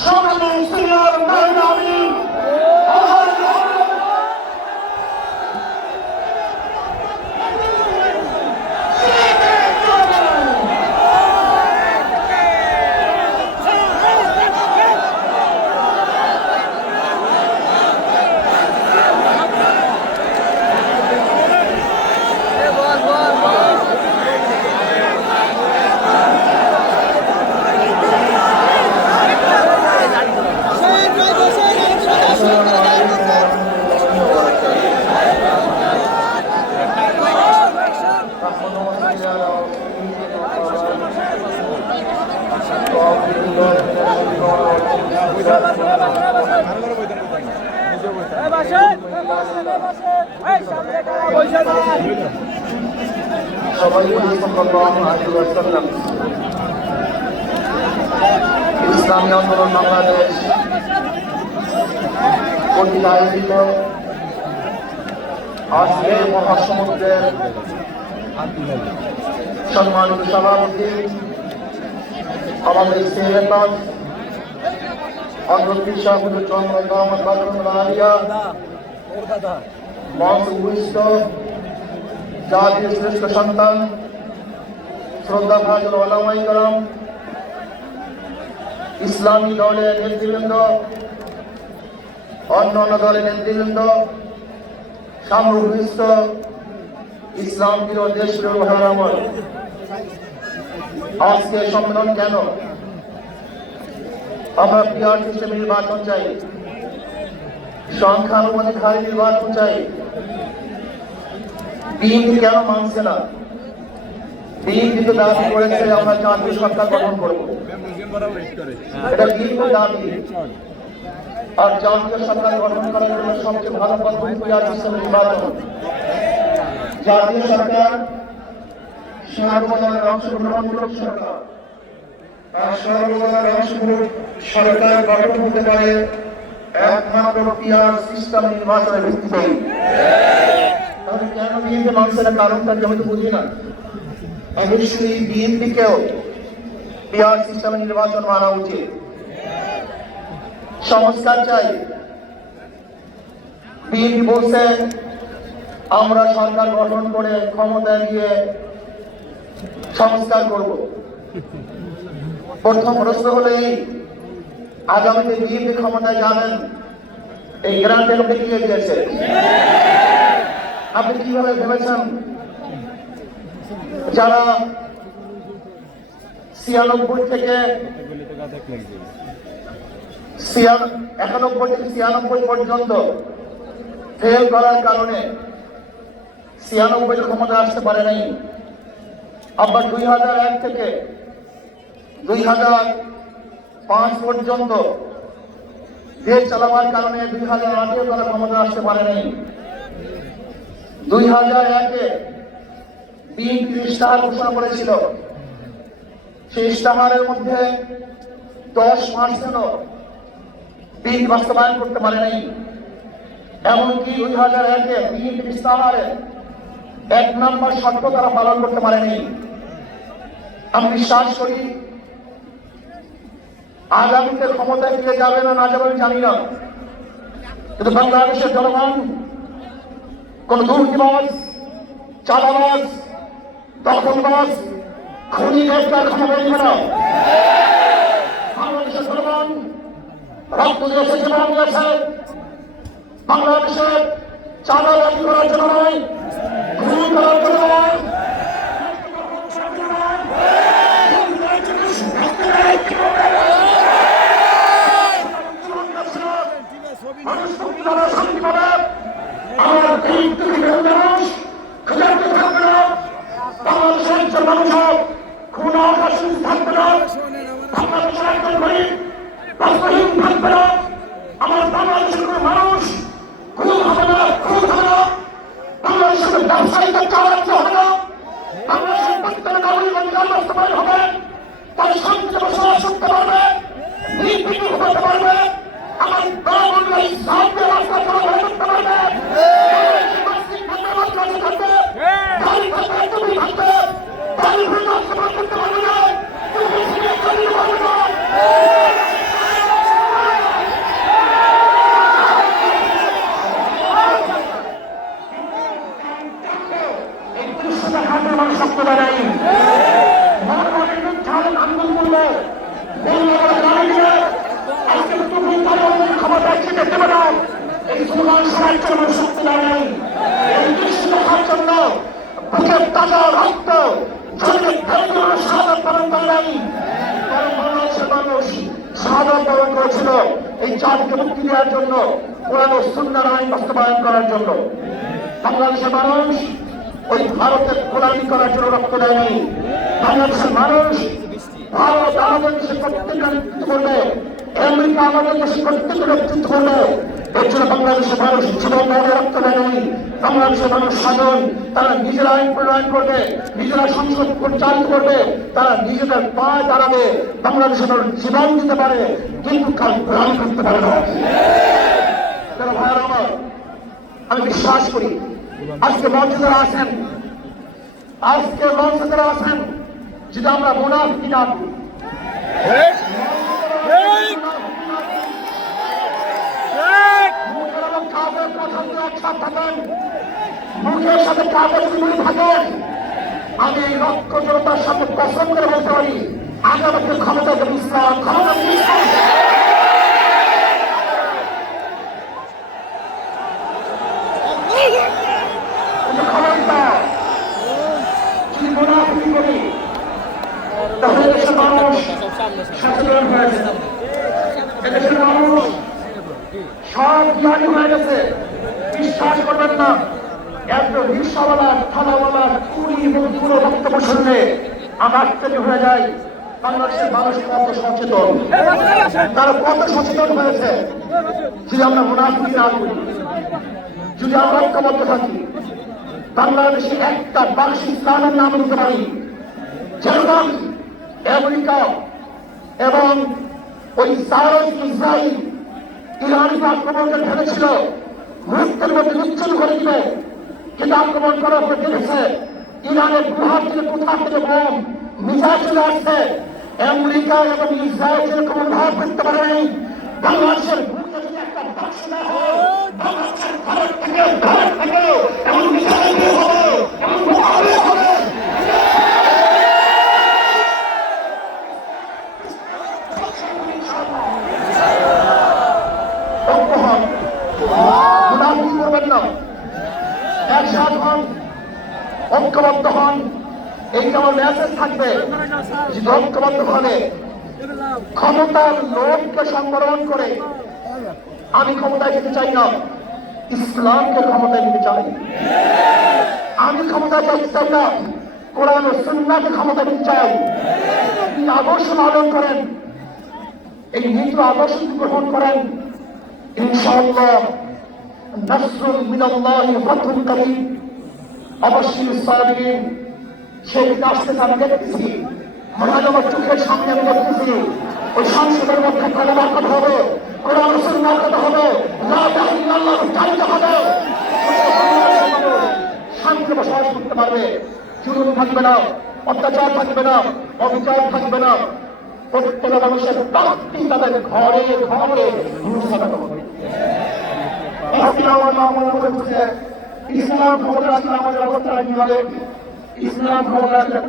সকলে সিনিয়র মেধাবী ইসলামী আন্দোলন বাংলাদেশ কর্তৃক আয়োজিত আজকে মহাসমুদ্রের সম্মানিত সভাপতি আমাদের সেনেতা অগ্রগতি জাতীয় শ্রেষ্ঠ সন্তান শ্রদ্ধা ভাজন ওলামাই করম, ইসলামী দলের নেতৃবৃন্দ, অন্যান্য দলের নেতৃবৃন্দ, সামগ্রিক ইসলাম প্রিয় দেশপ্রিয় ভাইয়ের আমার, আজকে সম্মেলন কেন? আমরা পিআর সিস্টেমে নির্বাচন চাই, সংখ্যানুপাতিক হারে নির্বাচন চাই। বিএনপি কেন মানছে না? বিএনপি তো দাবি করেছে আমরা জাতীয় সরকার গঠন করব, এটা বিএনপির দাবি। আর জাতীয় সরকার গঠন করার জন্য সবচেয়ে ভালো পদ্ধতি পিআর সিস্টেমে নির্বাচন। জাতীয় সরকার সর্বদলের অংশগ্রহণমূলক সরকার, আর সর্বদলের অংশগ্রহণ সরকার গঠন হতে পারে একমাত্র পিআর সিস্টেম নির্বাচনের ভিত্তিতে। তাহলে কেন বিএনপি মানছে না? কারণটা আমি তো বুঝি না। অবশ্যই বিএনপিকেও পিআর সিস্টেমে নির্বাচন মানা উচিত। সংস্কার চাই। বিএনপি বলছে আমরা সরকার গঠন করে ক্ষমতায় গিয়ে সংস্কার করব। প্রথম প্রশ্ন হলো এই, আগামীতে বিএনপি ক্ষমতায় যাবেন, এই গ্রান্টে লোকে দিয়ে দিয়েছে। আপনি কিভাবে ভেবেছেন যারা 96 থেকে 91 পর্যন্ত ফেল করার কারণে 96 ক্ষমতা আসতে পারে নাই, আবার 2001 থেকে 2005 পর্যন্ত দেশ চালাবার কারণে 2008 তারা ক্ষমতা আসতে পারে নাই। 2001-এ বিএনপি ইশতেহার ঘোষণা করেছিল, সেই ইশতেহারের মধ্যে 10% বিএনপি বাস্তবায়ন করতে পারে নাই। এমনকি 2001-এ বিএনপি ইশতেহারে 1 নম্বর শর্ত তারা পালন করতে পারে নাই। আমি বিশ্বাস করি আগামীতে ক্ষমতায় ফিরে যাবে না না যাবে জানি না, কিন্তু বাংলাদেশের জনগণ কোন দুর্নীতিবাজ, চাঁদাবাজ, দখলবাজ, খুনি গ্রেফতার ক্ষমতা দিবে না। বাংলাদেশের জনগণ রক্ত দিয়েছে, জীবন দিয়েছে বাংলাদেশের চাঁদাবাজি করার জন্য নয়, খুন করার জন্য নয়। বুকের তাজা রক্ত জমিনে ঢেলে শাহাদাত বরণ করে নাই, বরং বাংলাদেশের মানুষ শাহাদাত বরণ করেছিল এই জাতিকে মুক্তি দেওয়ার জন্য, কোরআন ও সুন্নাহর আইন বাস্তবায়ন করার জন্য। বাংলাদেশের মানুষ ওই ভারতের গোলামি করার জন্য রক্ত দেয়নি। বাংলাদেশের মানুষ ভারত আমাদের দেশে প্রত্যেকের নেতৃত্ব করবে, আমেরিকা আমাদের দেশে প্রত্যেকের নেতৃত্ব করবে। এর জন্য বাংলাদেশের মানুষ জীবন দিয়ে রক্ত দেয়নি। বাংলাদেশের মানুষ সাধারণ, তারা নিজেরা আইন প্রণয়ন করবে, নিজেরা সংসদ পরিচালিত করবে, তারা নিজেদের পায়ে দাঁড়াবে। বাংলাদেশের মানুষ জীবন দিতে পারে কিন্তু কাল গোলামি করতে পারে না। ভাইয়ের আমার, আমি বিশ্বাস করি আজকে মঞ্চে যারা আছেন, আজকে মঞ্চে যারা আছেন, যদি আমরা মুনাফিকি না করি, মুখের এবং কাজের কথা দিয়ে একসাথে থাকেন, মুখের সাথে কাজের মিল থাকেন, আমি এই লক্ষ্য জনতার সাথে কসম করে বলতে পারি আগামীতে ক্ষমতা দেবে ইসলাম, ক্ষমতা দেবে ইসলাম। যদি মুনাফিকি করি তাহলে দেশের মানুষ সচেতন হয়েছে, এদেশের মানুষ সব জ্ঞানী হয়ে গেছে। বিশ্বাস করবেন না, একজন রিক্সাওয়ালার, থানাওয়ালার কুড়ি এবং পুরো বক্তব্য শুনলে আমার আশ্চর্য হয়ে যায় বাংলাদেশের মানুষ কত সচেতন, তারা কত সচেতন হয়েছে। যদি আমরা মুনাফিকি না করি, যদি আমরা ঐক্যবদ্ধ থাকি, বাংলাদেশে একটা পাকিস্তানের নাম নিতে পারি, যেরকম আমেরিকা এবং ওই ইসরায়েল ইরানকে আক্রমণকে ভেবেছিল মুহূর্তের মধ্যে নিশ্চল করে দিবে, কিন্তু আক্রমণ করার পর দেখেছে ইরানের গুহার থেকে কোথা থেকে বোম মিসাইল চলে আসছে। আমেরিকা এবং ইসরায়েল যেরকম উদ্ধার করতে পারে নাই, বাংলাদেশের বুকে যদি একটা বাক্স না হয়, বাংলাদেশের ঘর থেকে এমন মিসাইল হবে, এমন বোমা হবে। একসাথ হন, ঐক্যবদ্ধ হন, এই আমার মেসেজ থাকবে। যদি ঐক্যবদ্ধ হলে ক্ষমতার লোককে সংবরণ করে, আমি ক্ষমতায় যেতে চাই না, ইসলামকে ক্ষমতায় নিতে চাই। আমি ক্ষমতায় যেতে চাই না, কোরআন ও সুন্নাহকে ক্ষমতায় নিতে চাই। তিনি আদর্শ পালন করেন, এই নীতি আদর্শ গ্রহণ করেন, ইনশাআল্লাহ নাসরুন মিনাল্লাহি ফাতহুন কারীম, অবশ্যই সাবিরিন সেই রাস্তাতে আমি দেখতেছি, আমার চোখের সামনে আমি দেখতেছি। ওই সংসদের মধ্যে কালেমার কথা হবে, কোরআন ও সুন্নাহর কথা হবে, লা ইলাহা ইল্লাল্লাহ জানতে হবে। শান্তি বসবাস করতে পারবে, জুলুম থাকবে না, অত্যাচার থাকবে না, অবিচার থাকবে না। প্রত্যেক মানুষের প্রাপ্তি তাদের ঘরে ঘরে পৌঁছানো হবে। ইসলাম ক্ষমতা আসলে আমাদের অবস্থা কি হবে? ইসলাম ক্ষমতা